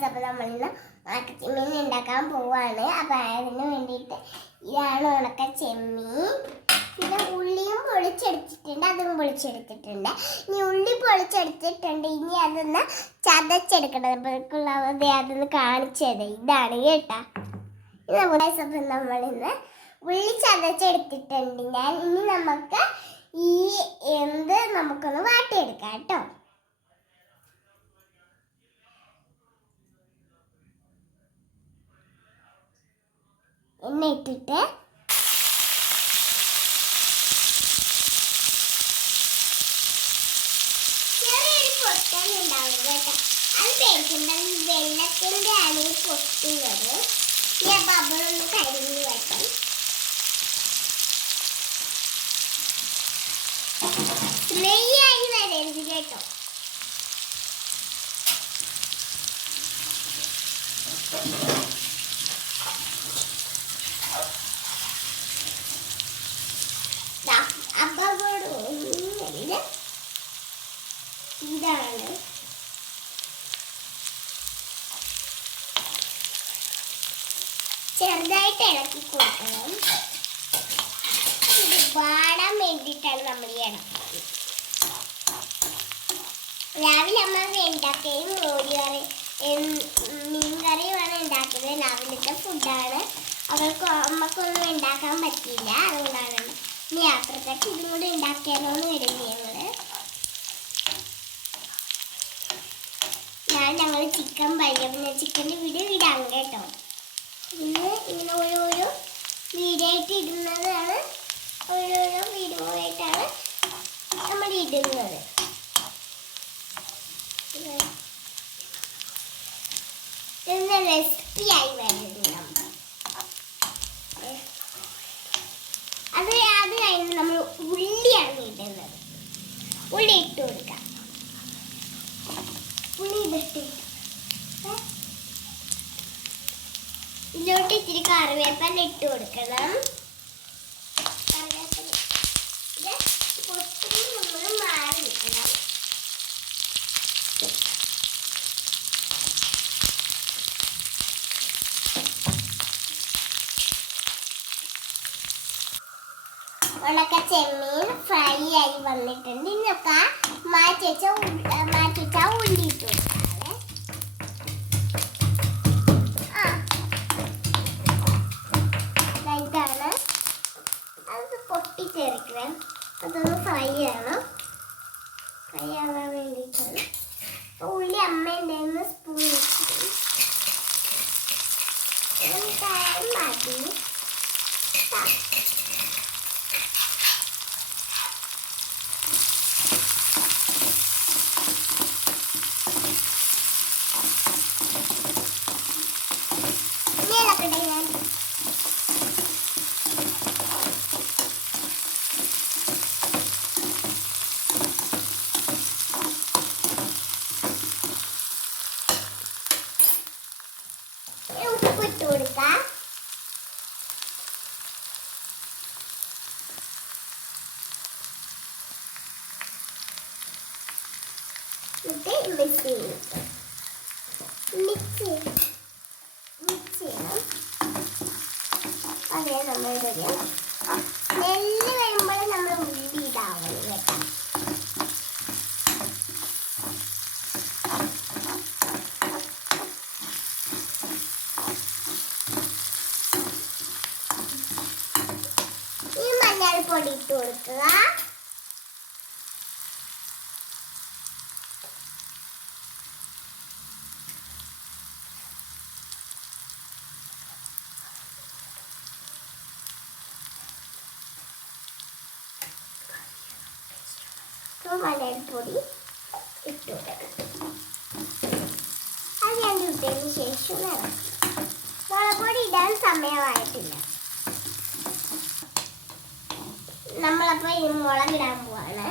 Guys, അപ്പോൾ നമ്മളിന്ന് ഉണക്ക ചെമ്മീൻ ഉണ്ടാക്കാൻ പോവാണ്. അപ്പോൾ അതിന് വേണ്ടിയിട്ട് ഇതാണ് ഉണക്ക ചെമ്മീൻ. പിന്നെ ഉള്ളിയും പൊളിച്ചെടുത്തിട്ടുണ്ട്, അതും പൊളിച്ചെടുത്തിട്ടുണ്ട്. ഇനി ഉള്ളി പൊളിച്ചെടുത്തിട്ടുണ്ട്, ഇനി അതൊന്ന് ചതച്ചെടുക്കണം. അപ്പോഴേക്കുള്ളത് അതൊന്ന് കാണിച്ചത് ഇതാണ് കേട്ടാ. അപ്പോൾ നമ്മളിന്ന് ഉള്ളി ചതച്ചെടുത്തിട്ടുണ്ട് ഞാൻ. ഇനി നമുക്ക് ഈ നമുക്കൊന്ന് വാട്ടിയെടുക്കാം കേട്ടോ. എണ്ണ ഇട്ടിട്ട് ചെറിയൊരു പൊട്ടലുണ്ടാവും കേട്ടോ. അത് പേടിക്കണ്ട, വെള്ളത്തിൻ്റെ ആണ് പൊട്ടുന്നത്. ഞാൻ ബബിളൊന്ന് കരിഞ്ഞു വെക്കാം. നെയ്യായി വരരുത് കേട്ടോ. ഇതാണ് ചെറുതായിട്ട് ഇളക്കി കൊടുക്കണം. ഇത് വാടാൻ വേണ്ടിയിട്ടാണ് നമ്മൾ ഈ ഇളക്കുന്നത്. രാവിലെ അമ്മ ഉണ്ടാക്കുകയും മോരുകറി മീൻകറിയുമാണ് ഉണ്ടാക്കുന്നത്. രാവിലത്തെ ഫുഡാണ്. അമ്മക്കൊന്നും ഉണ്ടാക്കാൻ പറ്റിയില്ല, അതുകൊണ്ടാണ് ഇനി യാത്രക്കാർക്ക് ഇതും കൂടി ഉണ്ടാക്കിയാലോന്ന് വരുന്നത് ഞങ്ങൾ ചിക്കൻ പരിചയം. പിന്നെ ചിക്കൻ്റെ വീഡിയോ ഇടാം കേട്ടോ. ഇന്ന് ഇങ്ങനെ ഓരോരോ വീഡിയോ ആയിട്ട് ഇടുന്നതാണ്, ഓരോരോ വീഡിയോ ആയിട്ടാണ് നമ്മൾ ഇടുന്നത്. ഇന്ന് റെസിപ്പിയായി വരുന്നത് അത് കഴിഞ്ഞ് നമ്മൾ ഉള്ളിയാണ് ഇടുന്നത്. ഉള്ളി ഇട്ട് കൊടുക്കാം. ഉള്ളി ഇതിലോട്ട് ഇത്തിരി കറിവേപ്പില ഇട്ട് കൊടുക്കണം. കറിവേപ്പില ഇത് ഒത്തിരി നമ്മൾ മാറി വെക്കണം. ഉണക്ക ചെമ്മീൻ ഫ്രൈ ആയി വന്നിട്ടുണ്ട്. ഇന്നൊക്കെ മാറ്റി വെച്ച ഉള്ളി ഇട്ട് കൊടുക്കാവേ. ഇതാണ് അത് പൊട്ടിച്ചേർക്കണം. അതൊന്ന് ഫ്രൈ ചെയ്യണം. ഫ്രൈ ആവാൻ വേണ്ടിയിട്ടാണ്. ഉള്ളി അമ്മേൻ്റെ സ്പൂൺ വെച്ചിട്ട് മാറ്റി ഉപ്പിട്ട് കൊടുക്കാം. എന്നിട്ട് മിക്സ് ചെയ്യണം. അതേ നമ്മൾ കഴിയണം. നെല്ല് വരുമ്പോൾ നമ്മൾ ഉള്ളി ഇടാവണം കേട്ടോ. ഈ മഞ്ഞൾപ്പൊടി ഇട്ട് കൊടുക്കുക. മഞ്ഞൾപ്പൊടി ഇട്ട് കൊടുക്കണം. അത് ഞാൻ ഇട്ടതിന് ശേഷം മുളക് പൊടി ഇടാൻ സമയമായിട്ടില്ല. നമ്മളപ്പോൾ ഈ മുളകിടാൻ പോവാണ്.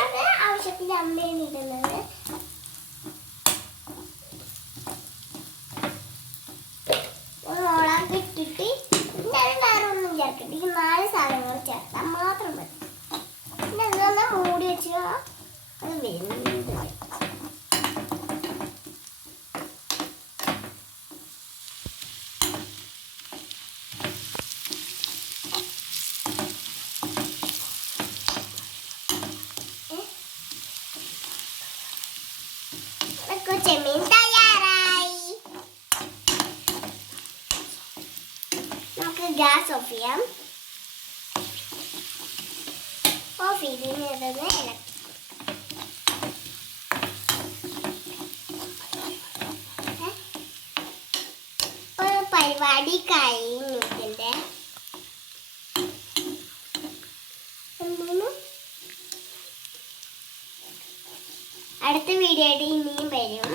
അത് ആവശ്യത്തിന് അമ്മയാണ് ഇടുന്നത്. മുളക് ഇട്ടിട്ട് ഞാൻ വേറെ ഒന്നും ചേർക്കട്ടെ. ഈ 4 സാധനങ്ങൾ ചേർത്താൽ മാത്രം മതി. പിന്നെ അതൊന്ന് മൂടി വെച്ച് അത് വെന്ത് നമുക്ക് ചെമ്മീൻ തയ്യാറായി. നമുക്ക് ഗ്യാസ് ഓഫ് ചെയ്യാം. ഓഫ് ചെയ്തിരുന്ന് ഇളക്കി. പരിപാടി കഴിഞ്ഞിട്ടുണ്ട്. അടുത്ത വീഡിയോ ആയിട്ട് ഇനിയും വരും.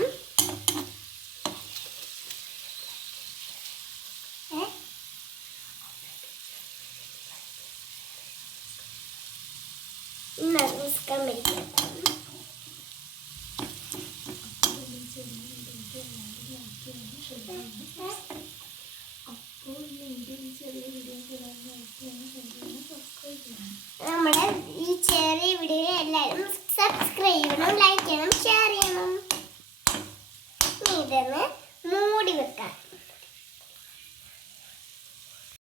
നമ്മുടെ ഈ ചെറിയ വീഡിയോ എല്ലാവരും സബ്സ്ക്രൈബ് ചെയ്യണം, ലൈക്ക് ചെയ്യണം, ഷെയർ ചെയ്യണം. ഇതൊന്ന് മൂടി വെക്കാം.